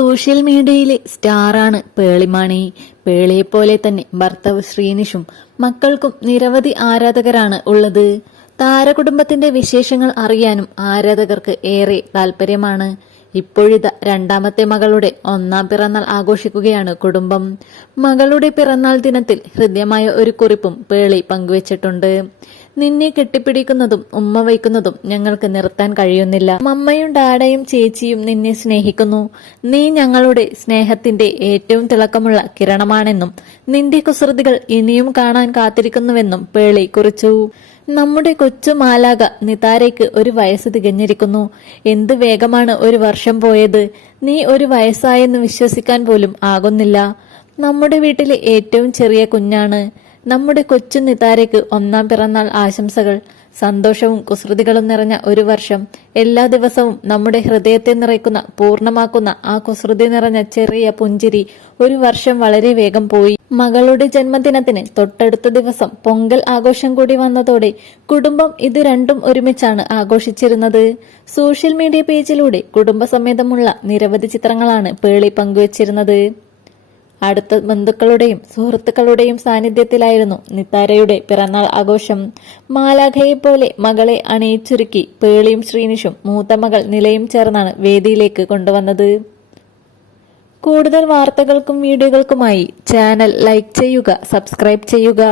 Social മീഡിയയിലെ സ്റ്റാറാണ് പേളിമാണി. പേളിയെപ്പോലെ തന്നെ ഭർത്താവ് ശ്രീനിഷും മക്കൾക്കും നിരവധി ആരാധകരാണ് ഉള്ളത്. താരകുടുംബത്തിന്റെ വിശേഷങ്ങൾ അറിയാനും ആരാധകർക്ക് ഏറെ താല്പര്യമാണ്. ഇപ്പോഴിത രണ്ടാമത്തെ മകളുടെ ഒന്നാം പിറന്നാൾ ആഘോഷിക്കുകയാണ് കുടുംബം. മകളുടെ പിറന്നാൾ ദിനത്തിൽ ഹൃദ്യമായ ഒരു കുറിപ്പും പേളി പങ്കുവച്ചിട്ടുണ്ട്. നിന്നെ കെട്ടിപ്പിടിക്കുന്നതും ഉമ്മ വയ്ക്കുന്നതും ഞങ്ങൾക്ക് നിർത്താൻ കഴിയുന്നില്ല. മമ്മയും ഡാഡയും ചേച്ചിയും നിന്നെ സ്നേഹിക്കുന്നു. നീ ഞങ്ങളുടെ സ്നേഹത്തിന്റെ ഏറ്റവും തിളക്കമുള്ള കിരണമാണെന്നും നിന്റെ കുസൃതികൾ ഇനിയും കാണാൻ കാത്തിരിക്കുന്നുവെന്നും പേളി കുറിച്ചു. നമ്മുടെ കൊച്ചു മാലാക നിതാരയ്ക്ക് ഒരു വയസ്സ് തികഞ്ഞിരിക്കുന്നു. എന്ത് വേഗമാണ് ഒരു വർഷം പോയത്. നീ ഒരു വയസ്സായെന്ന് വിശ്വസിക്കാൻ പോലും ആകുന്നില്ല. നമ്മുടെ വീട്ടിലെ ഏറ്റവും ചെറിയ കുഞ്ഞാണ്. നമ്മുടെ കൊച്ചു നിതാരയ്ക്ക് ഒന്നാം പിറന്നാൾ ആശംസകൾ സന്തോഷവും കുസൃതികളും നിറഞ്ഞ ഒരു വർഷം എല്ലാ ദിവസവും നമ്മുടെ ഹൃദയത്തെ നിറയ്ക്കുന്ന പൂർണമാക്കുന്ന ആ കുസൃതി നിറഞ്ഞ ചെറിയ പുഞ്ചിരി ഒരു വർഷം വളരെ വേഗം പോയി. മകളുടെ ജന്മദിനത്തിന് തൊട്ടടുത്ത ദിവസം പൊങ്കൽ ആഘോഷം കൂടി വന്നതോടെ കുടുംബം ഇത് രണ്ടും ഒരുമിച്ചാണ് ആഘോഷിച്ചിരുന്നത്. സോഷ്യൽ മീഡിയ പേജിലൂടെ കുടുംബസമേതമുള്ള നിരവധി ചിത്രങ്ങളാണ് പേളി പങ്കുവച്ചിരുന്നത്. അടുത്ത ബന്ധുക്കളുടെയും സുഹൃത്തുക്കളുടെയും സാന്നിധ്യത്തിലായിരുന്നു നിത്താരയുടെ പിറന്നാൾ ആഘോഷം. മാലാഖയെ പോലെ മകളെ അണിയിച്ചൊരുക്കി പേളിയും ശ്രീനിഷും മൂത്ത മകൾ നിലയും ചേർന്നാണ് വേദിയിലേക്ക് കൊണ്ടുവന്നത്. കൂടുതൽ വാർത്തകൾക്കും വീഡിയോകൾക്കുമായി ചാനൽ ലൈക്ക് ചെയ്യുക സബ്സ്ക്രൈബ് ചെയ്യുക.